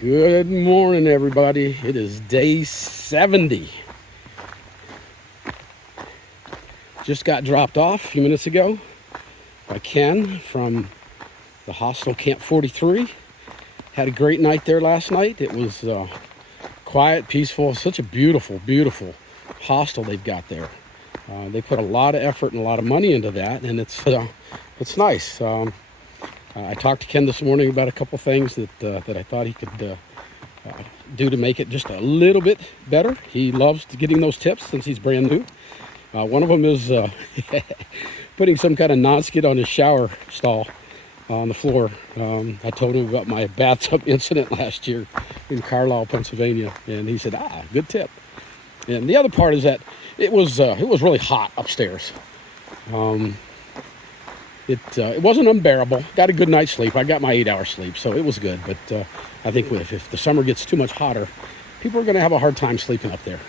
Good morning, everybody. It is day 70. Just got dropped off a few minutes ago by Ken from the hostel Camp 43. Had a great night there last night. It was quiet, peaceful, such a beautiful, beautiful hostel they've got there. They put a lot of effort and a lot of money into that, and it's nice. I talked to Ken this morning about a couple things that I thought he could do to make it just a little bit better. He loves getting those tips since he's brand new. One of them is putting some kind of non-skid on his shower stall on the floor. I told him about my bathtub incident last year in Carlisle, Pennsylvania, and he said, good tip. And the other part is that it was really hot upstairs. It wasn't unbearable. Got a good night's sleep. I got my 8-hour sleep, so it was good. But I think if the summer gets too much hotter, people are going to have a hard time sleeping up there.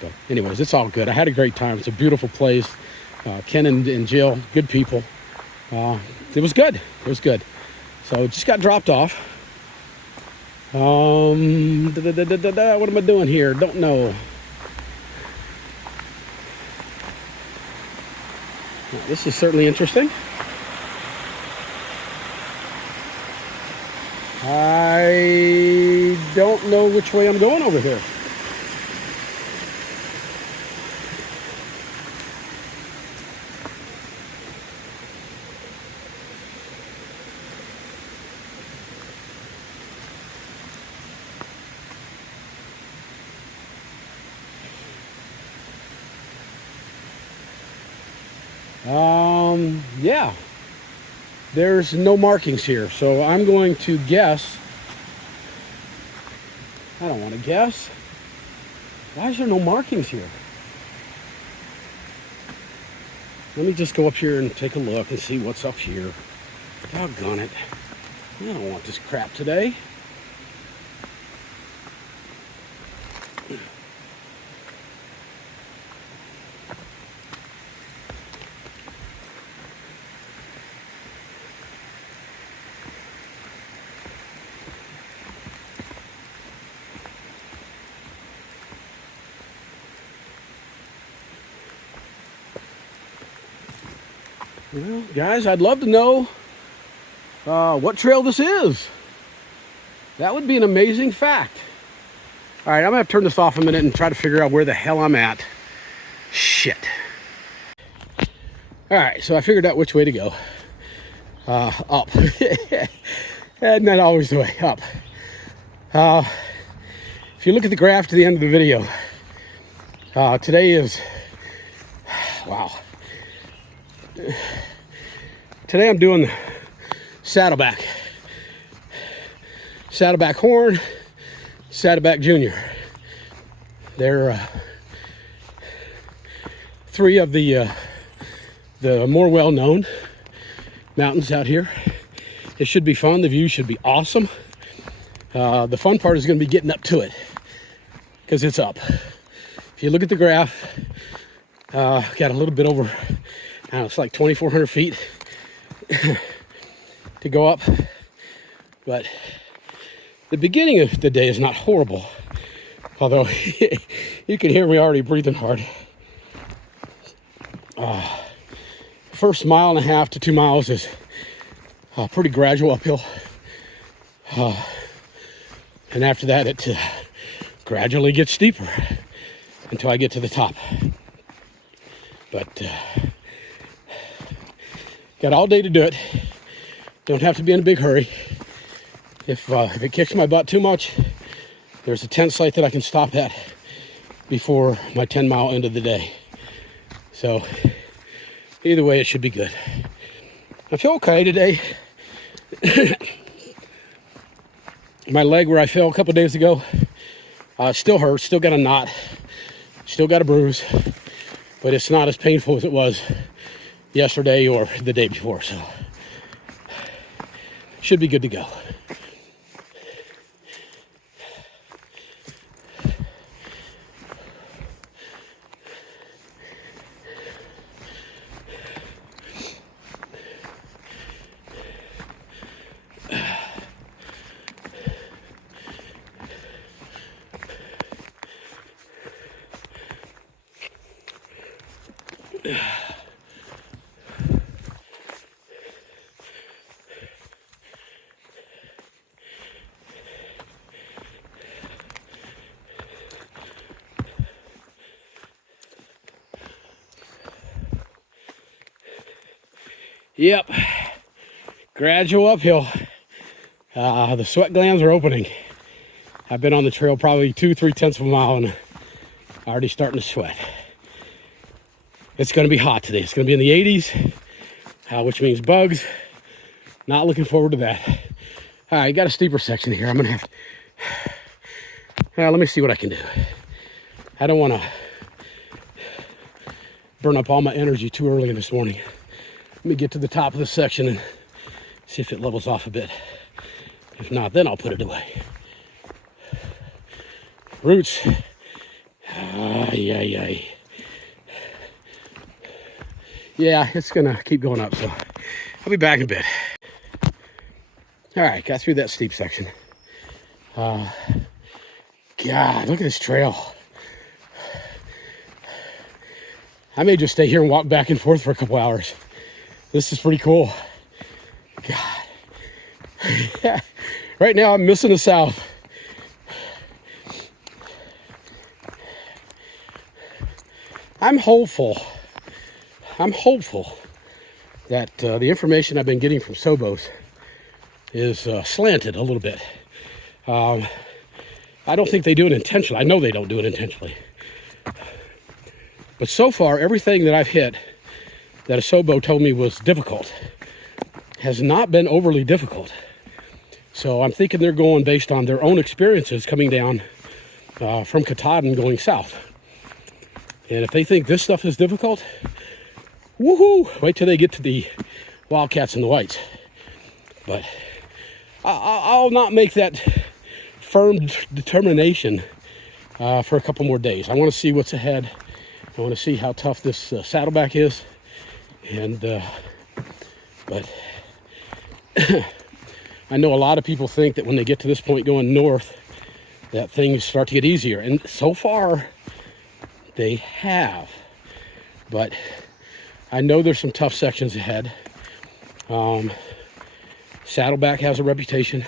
But anyways, it's all good. I had a great time. It's a beautiful place. Ken and Jill, good people. It was good. It was good. So just got dropped off. What am I doing here? Don't know. Well, this is certainly interesting. I don't know which way I'm going over here. Yeah. There's no markings here, so I'm going to guess. I don't want to guess. Why is there no markings here? Let me just go up here and take a look and see what's up here. Doggone it. I don't want this crap today. Well, guys, I'd love to know what trail this is. That would be an amazing fact. All right, I'm going to have to turn this off a minute and try to figure out where the hell I'm at. Shit. All right, so I figured out which way to go. Up. And not always the way, up. If you look at the graph to the end of the video, today is, wow. Today I'm doing Saddleback. Saddleback Horn, Saddleback Junior. They're three of the more well-known mountains out here. It should be fun. The view should be awesome. The fun part is going to be getting up to it because it's up. If you look at the graph, got a little bit over, I don't know, it's like 2,400 feet to go up. But the beginning of the day is not horrible. Although you can hear me already breathing hard. First 1.5 miles to 2 miles is pretty gradual uphill. And after that, it gradually gets steeper until I get to the top. But got all day to do it. Don't have to be in a big hurry. If it kicks my butt too much, there's a tent site that I can stop at before my 10-mile end of the day. So either way, it should be good. I feel okay today. My leg where I fell a couple days ago still hurts, still got a knot, still got a bruise, but it's not as painful as it was yesterday or the day before, so should be good to go. Yep, gradual uphill. The sweat glands are opening. I've been on the trail probably 2-3 tenths of a mile and already starting to sweat. It's going to be hot today. It's going to be in the 80s, which means bugs. Not looking forward to that. All right, got a steeper section here. I'm going to have... let me see what I can do. I don't want to burn up all my energy too early in this morning. Let me get to the top of the section and see if it levels off a bit. If not, then I'll put it away. Roots. Yeah, it's gonna keep going up, so I'll be back in a bit. All right, got through that steep section. God, look at this trail. I may just stay here and walk back and forth for a couple hours. This is pretty cool. God. Right now I'm missing the south. I'm hopeful that the information I've been getting from Sobos is slanted a little bit. I don't think they do it intentionally. I know they don't do it intentionally. But so far, everything that I've hit that a Sobo told me was difficult has not been overly difficult. So I'm thinking they're going based on their own experiences coming down from Katahdin going south. And if they think this stuff is difficult, woohoo, wait till they get to the Wildcats and the Whites. But I'll not make that firm determination for a couple more days. I want to see what's ahead. I want to see how tough this Saddleback is. And, but I know a lot of people think that when they get to this point going north, that things start to get easier. And so far, they have. But I know there's some tough sections ahead. Saddleback has a reputation.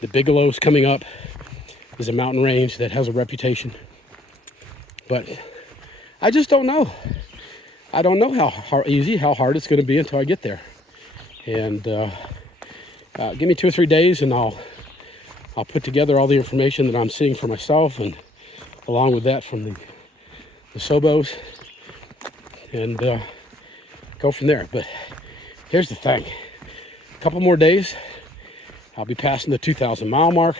The Bigelow's coming up is a mountain range that has a reputation. But I just don't know. I don't know how hard it's going to be until I get there. And give me 2 or 3 days and I'll put together all the information that I'm seeing for myself, and along with that from the Sobos, and go from there. But here's the thing. A couple more days, I'll be passing the 2,000 mile mark.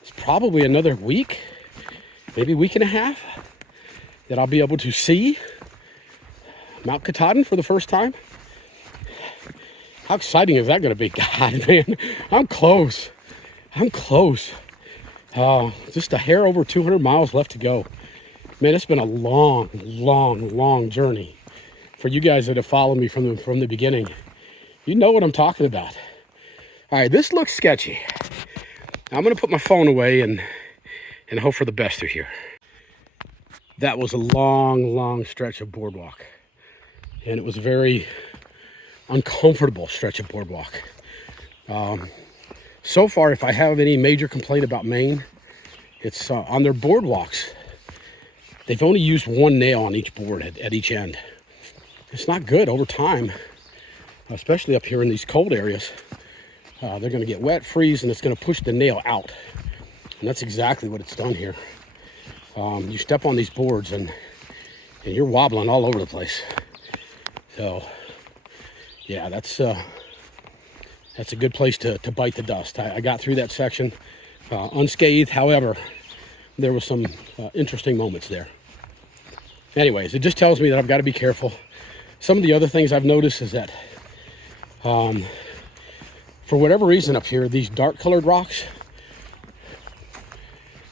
It's probably another week, maybe week and a half, that I'll be able to see Mount Katahdin for the first time. How exciting is that going to be? God, man, I'm close. Just a hair over 200 miles left to go. Man, it's been a long journey. For you guys that have followed me from the beginning, you know what I'm talking about. All right, this looks sketchy. I'm going to put my phone away and hope for the best through here. That was a long stretch of boardwalk. And it was a very uncomfortable stretch of boardwalk. So far, if I have any major complaint about Maine, it's on their boardwalks. They've only used one nail on each board at each end. It's not good over time, especially up here in these cold areas. They're going to get wet, freeze, and it's going to push the nail out. And that's exactly what it's done here. You step on these boards and you're wobbling all over the place. So, yeah, that's a good place to bite the dust. I got through that section unscathed. However, there was some interesting moments there. Anyways, it just tells me that I've got to be careful. Some of the other things I've noticed is that for whatever reason up here, these dark colored rocks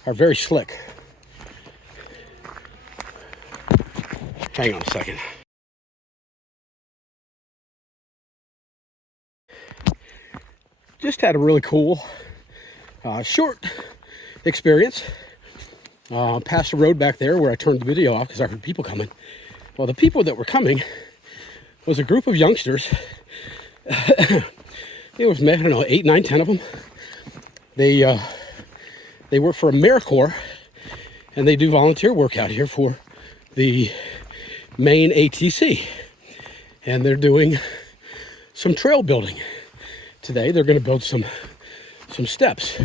are very slick. Hang on a second. Just had a really cool, short experience. Past the road back there where I turned the video off because I heard people coming. Well, the people that were coming was a group of youngsters. It was, I don't know, 8, 9, 10 of them. They work for AmeriCorps, and they do volunteer work out here for the Maine ATC. And they're doing some trail building today. They're going to build some steps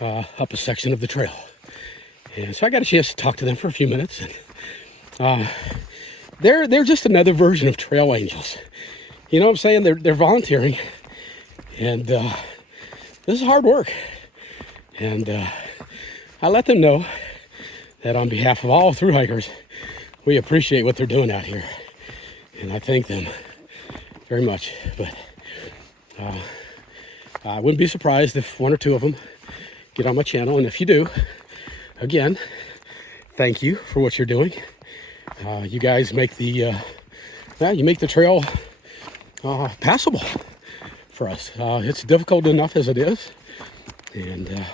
up a section of the trail. And so I got a chance to talk to them for a few minutes. And they're just another version of trail angels. You know what I'm saying? They're volunteering, and this is hard work. And I let them know that on behalf of all thru hikers, we appreciate what they're doing out here, and I thank them very much. But I wouldn't be surprised if 1 or 2 of them get on my channel, and if you do, again, thank you for what you're doing. You guys make the trail passable for us. It's difficult enough as it is, and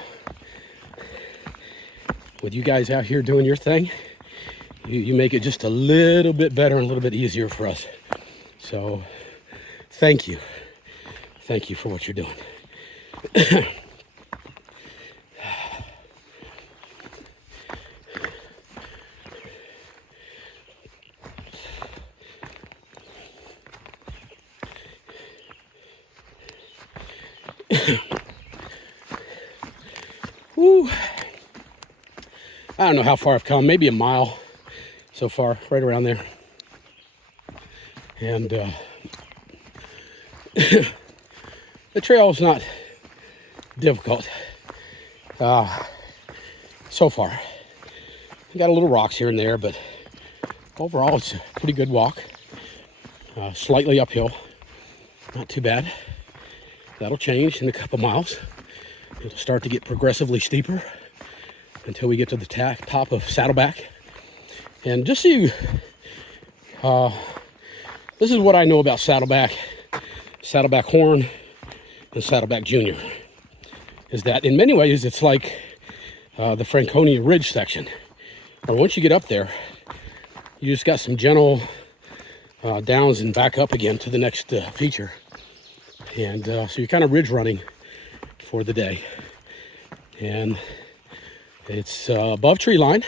with you guys out here doing your thing, you make it just a little bit better and a little bit easier for us. So thank you for what you're doing. Woo. I don't know how far I've come, maybe a mile so far, right around there. And the trail is not difficult so far. You got a little rocks here and there, but overall it's a pretty good walk. Slightly uphill, not too bad. That'll change in a couple miles. It'll start to get progressively steeper until we get to the top of Saddleback. And just so you, this is what I know about Saddleback, Saddleback Horn, and Saddleback Junior, is that in many ways it's like the Franconia Ridge section. But once you get up there, you just got some gentle downs and back up again to the next feature. And so you're kind of ridge running for the day. And it's above tree line,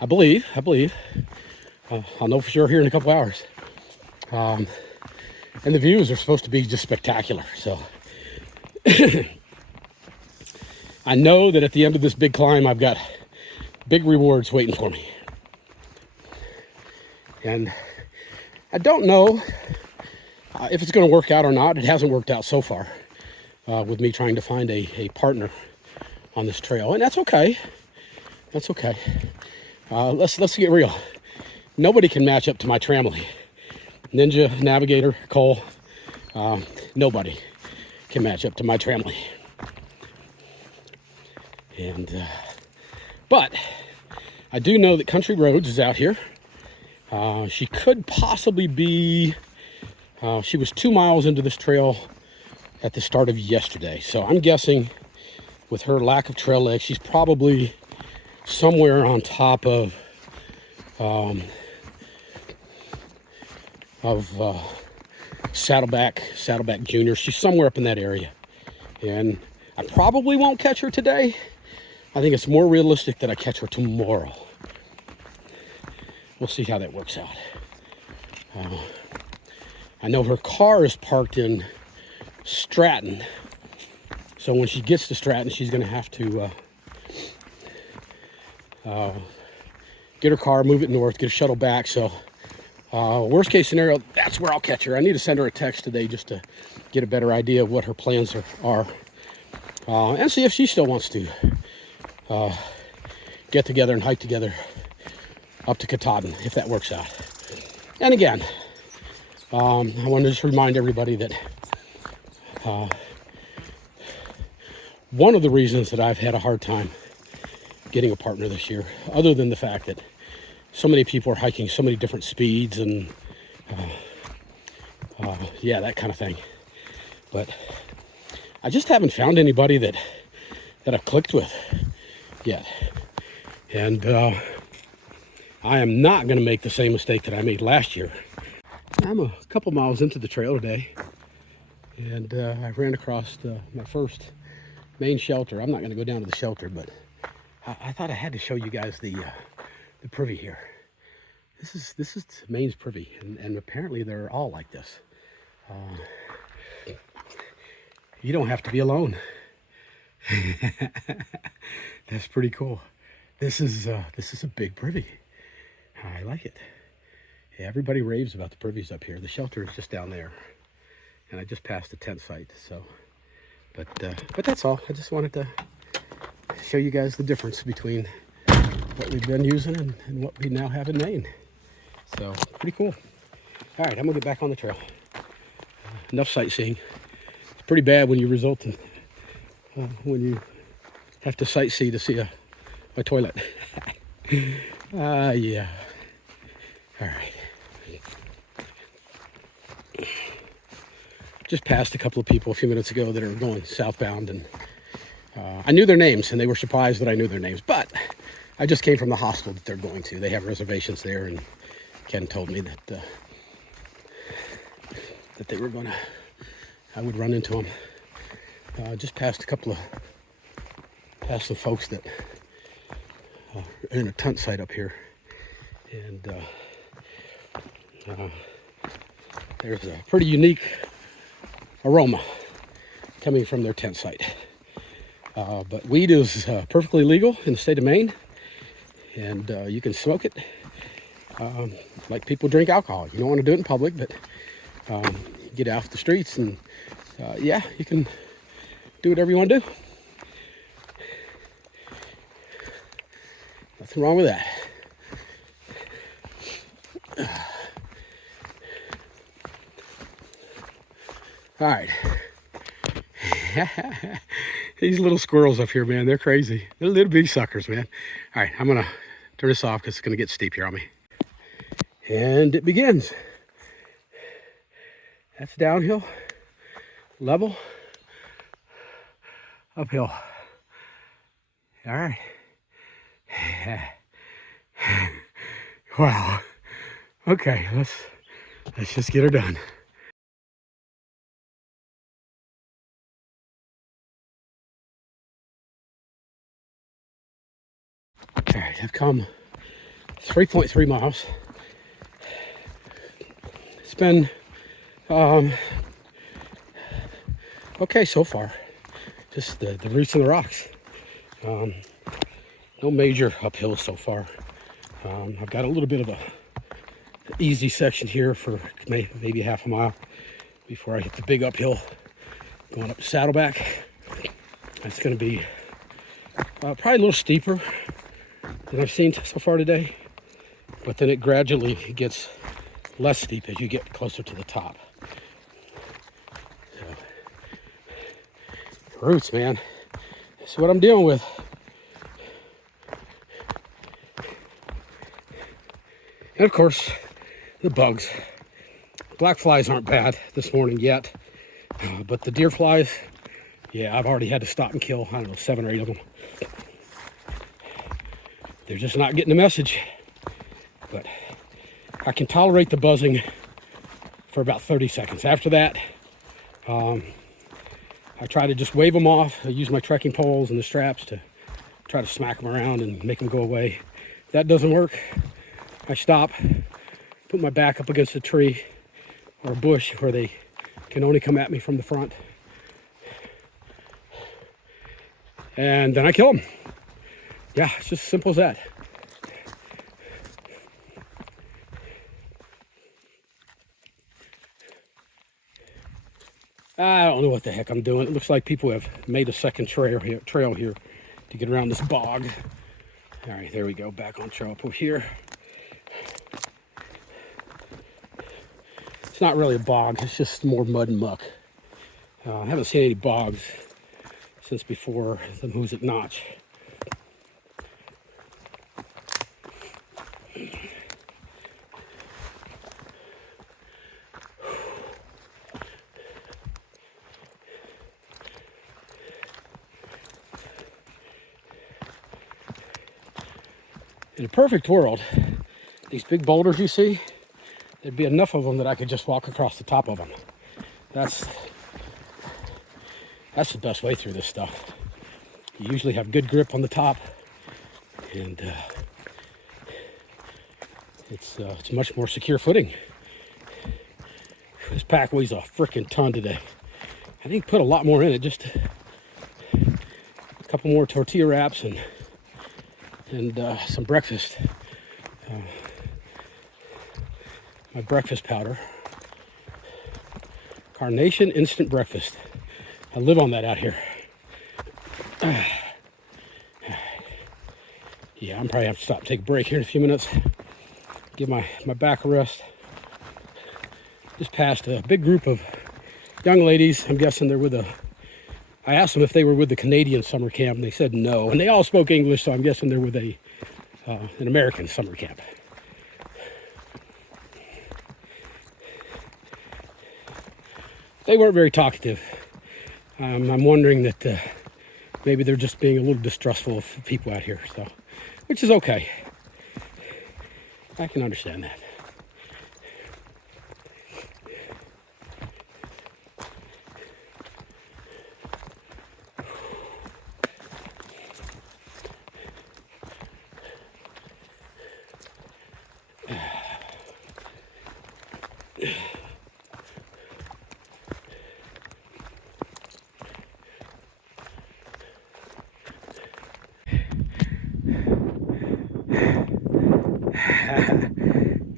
I believe. I'll know for sure here in a couple hours. And the views are supposed to be just spectacular. So I know that at the end of this big climb, I've got big rewards waiting for me. And I don't know if it's going to work out or not. It hasn't worked out so far with me trying to find a partner on this trail, and that's okay. That's okay. Let's get real. Nobody can match up to my Tramley. Ninja, Navigator, Cole. Nobody can match up to my Tramley. And but I do know that Country Roads is out here. She could possibly be. She was 2 miles into this trail at the start of yesterday. So I'm guessing with her lack of trail legs, she's probably somewhere on top of Saddleback Junior. She's somewhere up in that area. And I probably won't catch her today. I think it's more realistic that I catch her tomorrow. We'll see how that works out. I know her car is parked in Stratton. So when she gets to Stratton, she's going to have to get her car, move it north, get a shuttle back. So worst case scenario, that's where I'll catch her. I need to send her a text today just to get a better idea of what her plans are. And see if she still wants to get together and hike together up to Katahdin, if that works out. And again, I want to just remind everybody that one of the reasons that I've had a hard time getting a partner this year, other than the fact that so many people are hiking so many different speeds and yeah, that kind of thing. But I just haven't found anybody that that I've clicked with yet. And I am not going to make the same mistake that I made last year. I'm a couple miles into the trail today, and I ran across my first main shelter. I'm not going to go down to the shelter, but I thought I had to show you guys the privy here. This is Maine's privy, and apparently they're all like this. You don't have to be alone. That's pretty cool. This is a big privy. I like it. Yeah, everybody raves about the privies up here. The shelter is just down there, and I just passed the tent site. So, but that's all. I just wanted to show you guys the difference between what we've been using and what we now have in Maine. So pretty cool. All right, I'm gonna get back on the trail. Enough sightseeing. It's pretty bad when you result in when you have to sightsee to see a toilet. Yeah. All right. Just passed a couple of people a few minutes ago that are going southbound, and I knew their names, and they were surprised that I knew their names. But I just came from the hostel that they're going to. They have reservations there, and Ken told me that that they were gonna. I would run into them. Just passed some folks that are in a tent site up here, and there's a pretty unique aroma coming from their tent site. But weed is perfectly legal in the state of Maine, and you can smoke it like people drink alcohol. You don't want to do it in public, but get off the streets, and yeah, you can do whatever you want to do. Nothing wrong with that. All right. These little squirrels up here, man, they're crazy. They're little bitty suckers, man. All right, I'm gonna turn this off because it's gonna get steep here on me. And it begins. That's downhill, level, uphill. All right. Wow. Okay, let's just get her done. All right, I've come 3.3 miles. It's been okay so far. Just the roots and the rocks. No major uphills so far. I've got a little bit of a easy section here for maybe half a mile before I hit the big uphill going up to Saddleback. It's going to be probably a little steeper than I've seen so far today, but then it gradually gets less steep as you get closer to the top. So, roots, man, that's what I'm dealing with. And of course, the bugs. Black flies aren't bad this morning yet, but the deer flies, yeah, I've already had to stop and kill, I don't know, 7 or 8 of them. They're just not getting the message. But I can tolerate the buzzing for about 30 seconds. After that, I try to just wave them off. I use my trekking poles and the straps to try to smack them around and make them go away. If that doesn't work, I stop, put my back up against a tree or a bush where they can only come at me from the front. And then I kill them. Yeah, it's just as simple as that. I don't know what the heck I'm doing. It looks like people have made a second trail here to get around this bog. All right, there we go. Back on trail up over here. It's not really a bog. It's just more mud and muck. I haven't seen any bogs since before the Moosic Notch. In a perfect world, these big boulders you see, there'd be enough of them that I could just walk across the top of them. That's the best way through this stuff. You usually have good grip on the top, and it's much more secure footing. This pack weighs a freaking ton today. I think put a lot more in it, just a couple more tortilla wraps and some breakfast. My breakfast powder. Carnation Instant Breakfast. I live on that out here. Yeah, I'm probably have to stop and take a break here in a few minutes. Give my back a rest. Just passed a big group of young ladies. I'm guessing they're with I asked them if they were with the Canadian summer camp, and they said no. And they all spoke English, so I'm guessing they're with an American summer camp. They weren't very talkative. I'm wondering that maybe they're just being a little distrustful of people out here, so, which is okay. I can understand that.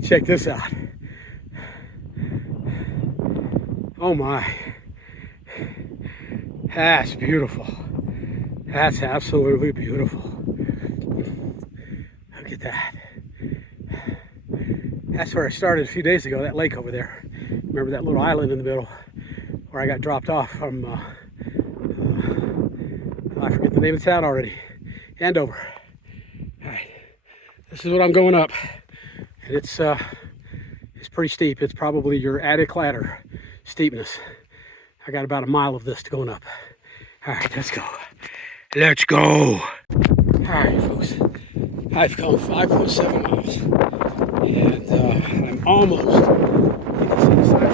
Check this out. Oh my. That's beautiful. That's absolutely beautiful. Look at that. That's where I started a few days ago, that lake over there. Remember that little island in the middle where I got dropped off from, I forget the name of the town already. Andover. All right. This is what I'm going up. And it's pretty steep. It's probably your attic ladder steepness. I got about a mile of this going up. All right, let's go. Let's go. All right, folks. I've come 5.7 miles, and I'm almost, you can see the side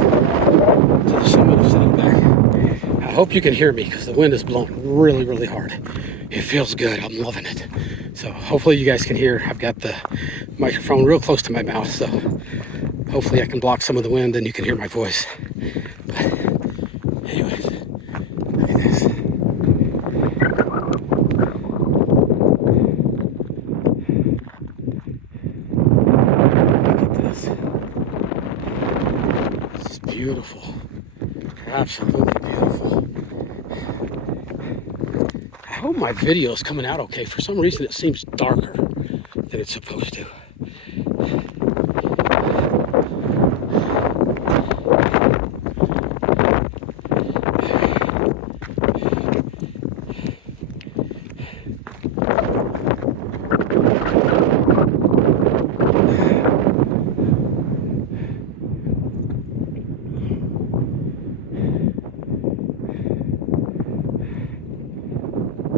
to the summit of Saddleback. I hope you can hear me because the wind is blowing really, really hard. It feels good. I'm loving it. So hopefully you guys can hear. I've got the microphone real close to my mouth, so hopefully I can block some of the wind and you can hear my voice. But anyways, look at this. Look at this. This is beautiful. Absolutely beautiful. I hope my video is coming out okay. For some reason it seems darker than it's supposed to.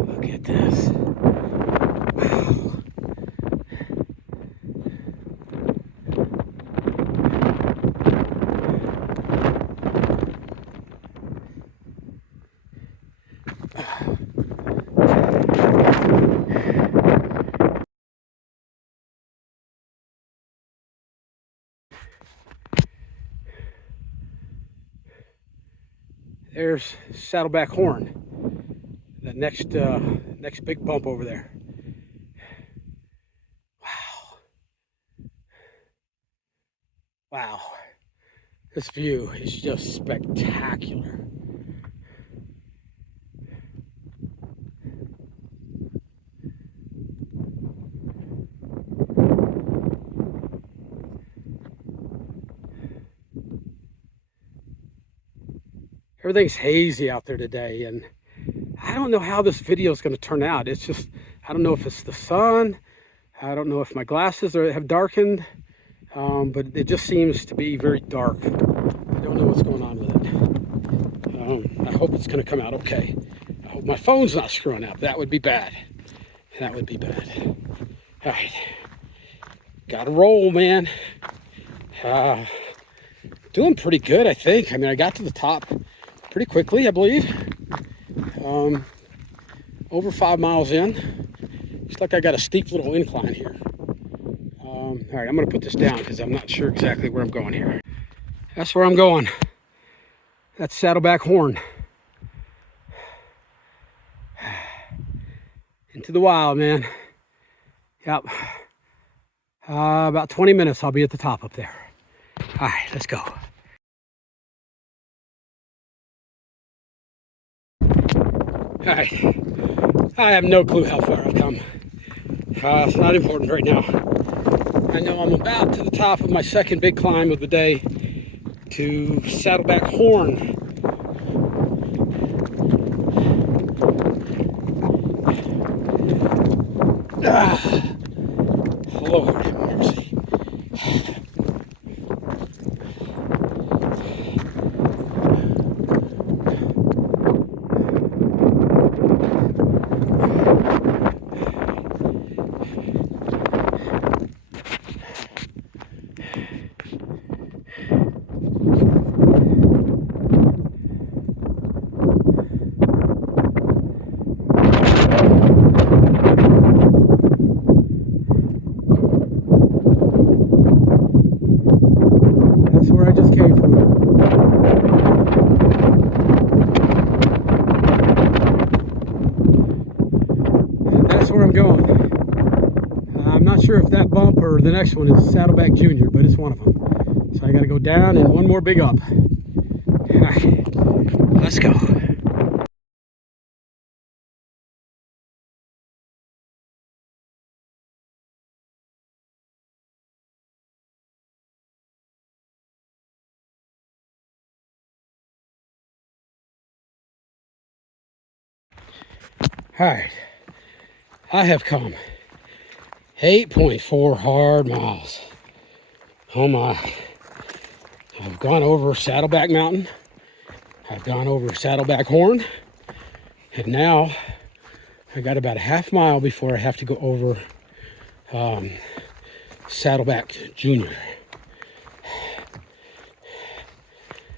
Look at this. Wow. There's Saddleback Horn, the next big bump over there. Wow. Wow. This view is just spectacular. Everything's hazy out there today, and I don't know how this video is going to turn out. It's just, I don't know if it's the sun. I don't know if my glasses have darkened, but it just seems to be very dark. I don't know what's going on with it. I hope it's going to come out okay. I hope my phone's not screwing up. That would be bad. That would be bad. All right. Gotta roll, man. Doing pretty good, I think. I mean, I got to the top pretty quickly, I believe. Over 5 miles in. Looks like I got a steep little incline here. All right, I'm gonna put this down because I'm not sure exactly where I'm going here. That's where I'm going. That's Saddleback Horn. Into the wild, man. Yep. About 20 minutes, I'll be at the top up there. All right, let's go. All right. I have no clue how far I've come. It's not important right now. I know I'm about to the top of my second big climb of the day to Saddleback Horn. Lord have mercy. That's where I just came from. And that's where I'm going. I'm not sure if that bump or the next one is Saddleback Junior, but it's one of them. So I got to go down and one more big up. All right, let's go. All right, I have come 8.4 hard miles. Oh my. I've gone over Saddleback Mountain. I've gone over Saddleback Horn. And now I got about a half mile before I have to go over Saddleback Junior.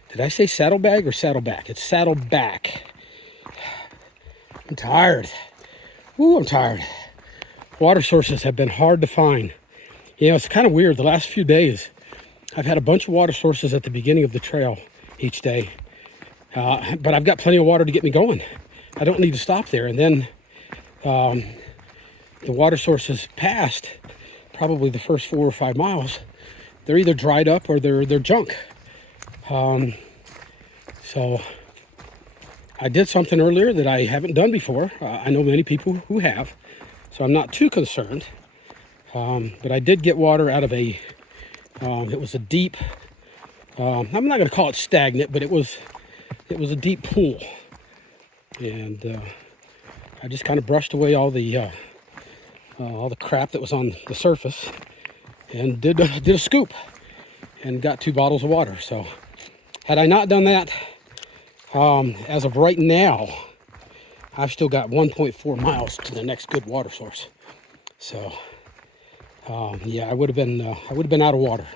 Did I say saddlebag or saddleback? It's Saddleback. I'm tired. Ooh, I'm tired. Water sources have been hard to find. You know, it's kind of weird. The last few days, I've had a bunch of water sources at the beginning of the trail each day. But I've got plenty of water to get me going. I don't need to stop there. And then the water sources passed probably the first 4 or 5 miles. They're either dried up or they're junk. So I did something earlier that I haven't done before. I know many people who have, so I'm not too concerned. But I did get water out of it was a deep, I'm not going to call it stagnant, but it was a deep pool. And I just kind of brushed away all the crap that was on the surface and did a scoop and got 2 bottles of water. So had I not done that, as of right now, I've still got 1.4 miles to the next good water source. So yeah, I would have been out of water.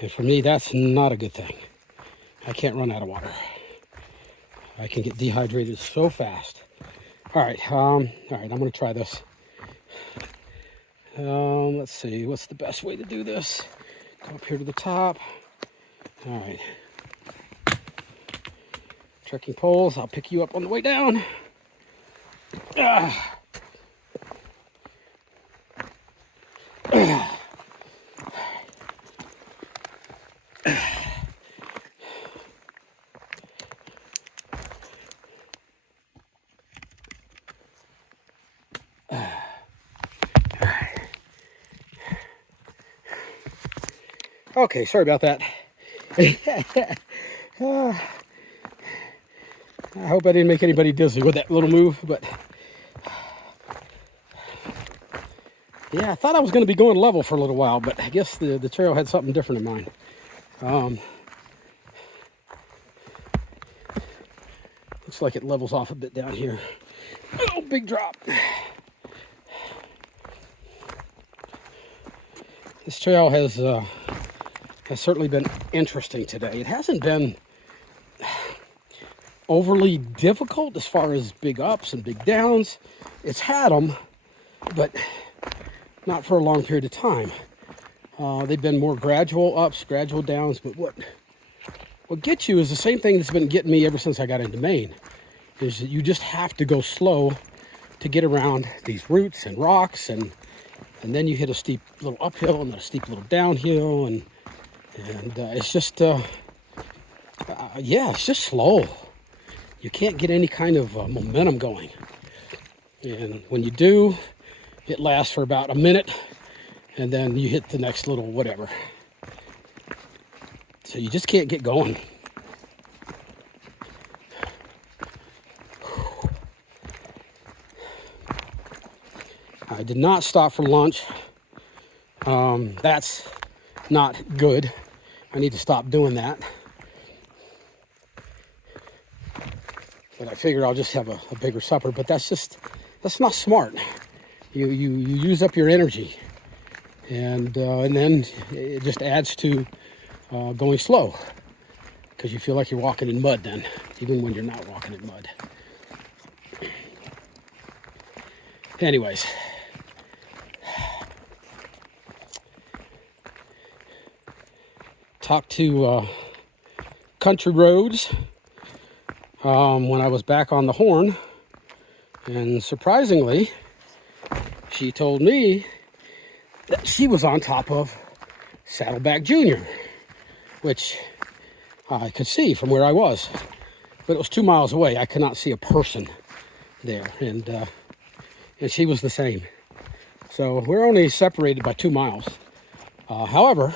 And for me, that's not a good thing. I can't run out of water. I can get dehydrated so fast. All right, I'm gonna try this. Let's see, what's the best way to do this? Go up here to the top. All right. Trekking poles, I'll pick you up on the way down. Okay, sorry about that. I hope I didn't make anybody dizzy with that little move, but yeah, I thought I was going to be going level for a little while, but I guess the trail had something different in mind. Looks like it levels off a bit down here. Oh, big drop. This trail has certainly been interesting today. It hasn't been overly difficult as far as big ups and big downs. It's had them, but not for a long period of time. They've been more gradual ups, gradual downs, but what gets you is the same thing that's been getting me ever since I got into Maine, is that you just have to go slow to get around these roots and rocks, and then you hit a steep little uphill and then a steep little downhill, and it's just, it's just slow. You can't get any kind of momentum going. And when you do, it lasts for about a minute, and then you hit the next little whatever. So you just can't get going. I did not stop for lunch. That's not good. I need to stop doing that. But I figure I'll just have a bigger supper. But that's not smart. You use up your energy, and then it just adds to going slow, because you feel like you're walking in mud then, even when you're not walking in mud. Anyways, talked to Country Roads when I was back on the Horn, and surprisingly, she told me that she was on top of Saddleback Jr., which I could see from where I was, but it was 2 miles away. I could not see a person there, and she was the same. So we're only separated by 2 miles. However,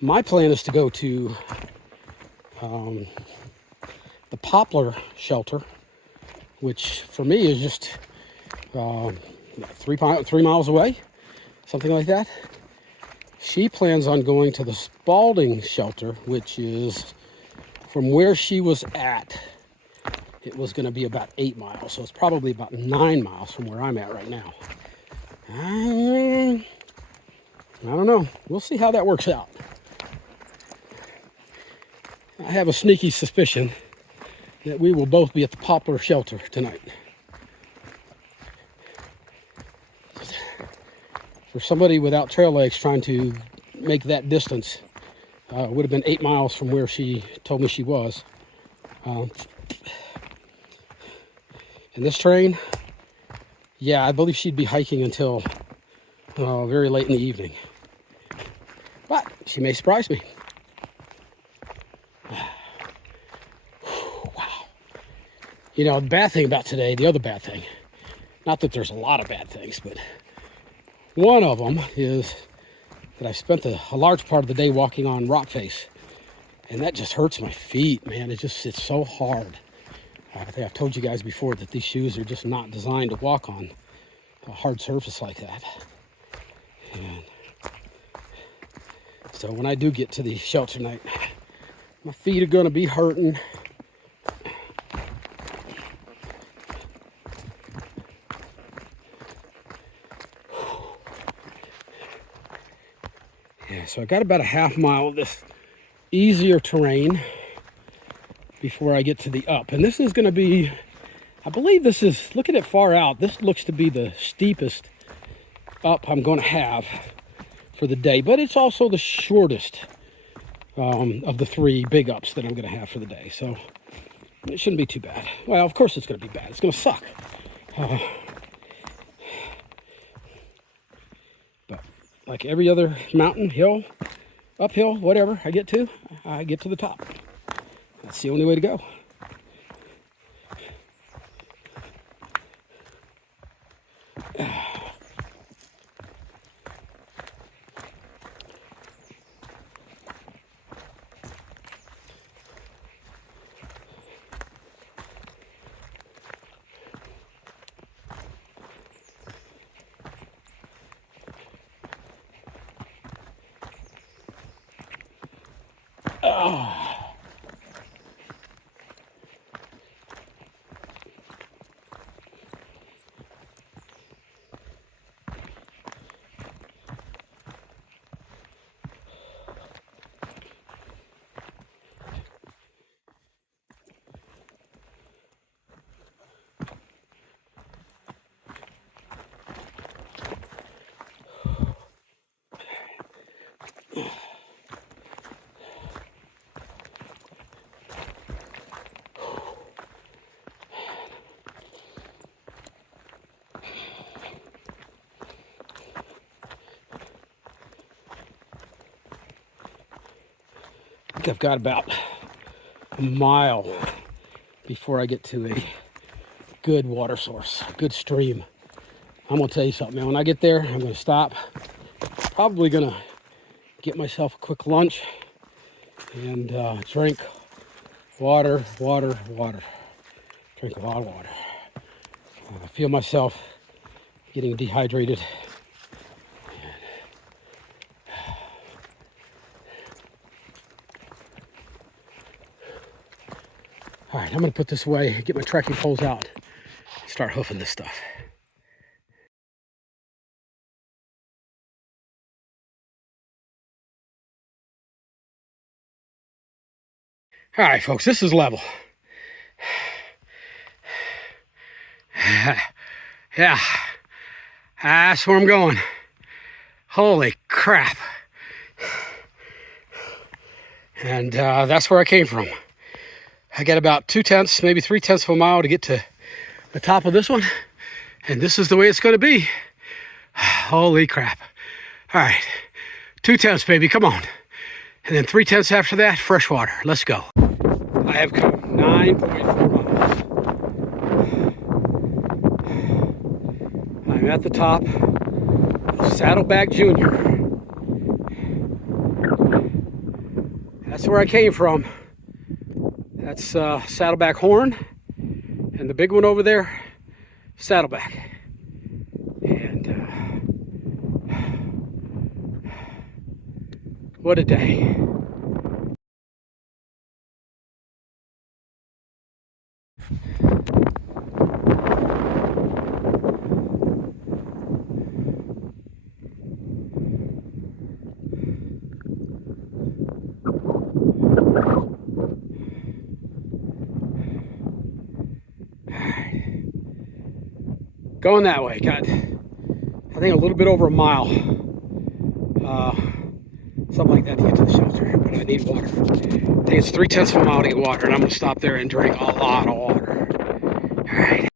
my plan is to go to the Poplar shelter, which for me is just 3 miles away, something like that. She plans on going to the Spalding shelter, which is from where she was at. It was going to be about 8 miles, so it's probably about 9 miles from where I'm at right now. I don't know. We'll see how that works out. I have a sneaky suspicion that we will both be at the Poplar shelter tonight. For somebody without trail legs trying to make that distance, it would have been 8 miles from where she told me she was. And this terrain, yeah, I believe she'd be hiking until very late in the evening. But she may surprise me. Wow. You know, the bad thing about today, the other bad thing, not that there's a lot of bad things, but one of them is that I spent a large part of the day walking on rock face, and that just hurts my feet, man. It's so hard. I think I've told you guys before that these shoes are just not designed to walk on a hard surface like that. And so when I do get to the shelter tonight, my feet are going to be hurting. Yeah, so I got about a half mile of this easier terrain before I get to the up. And this is going to be, I believe this is, looking at far out, this looks to be the steepest up I'm going to have for the day. But it's also the shortest of the 3 big ups that I'm going to have for the day. So it shouldn't be too bad. Well, of course it's going to be bad. It's going to suck. But like every other mountain, hill, uphill, whatever I get to the top. That's the only way to go. think I've got about a mile before I get to a good water source, good stream. I'm gonna tell you something, man. When I get there, I'm gonna stop. Probably gonna get myself a quick lunch and drink water. Drink a lot of water. I feel myself getting dehydrated. All right, I'm gonna put this away, get my trekking poles out, start hoofing this stuff. All right, folks, this is level. Yeah, that's where I'm going. Holy crap. And that's where I came from. I got about 2/10, maybe 3/10 of a mile to get to the top of this one. And this is the way it's gonna be. Holy crap. All right, 2/10, baby, come on. And then 3/10 after that, fresh water. Let's go. I have come 9.4 miles. I'm at the top of Saddleback Jr. That's where I came from. That's Saddleback Horn, and the big one over there, Saddleback. And what a day. Going that way, got, I think, a little bit over a mile, something like that, to get to the shelter, but I need water. I think it's 3/10 of a mile to get water, and I'm gonna stop there and drink a lot of water. All right.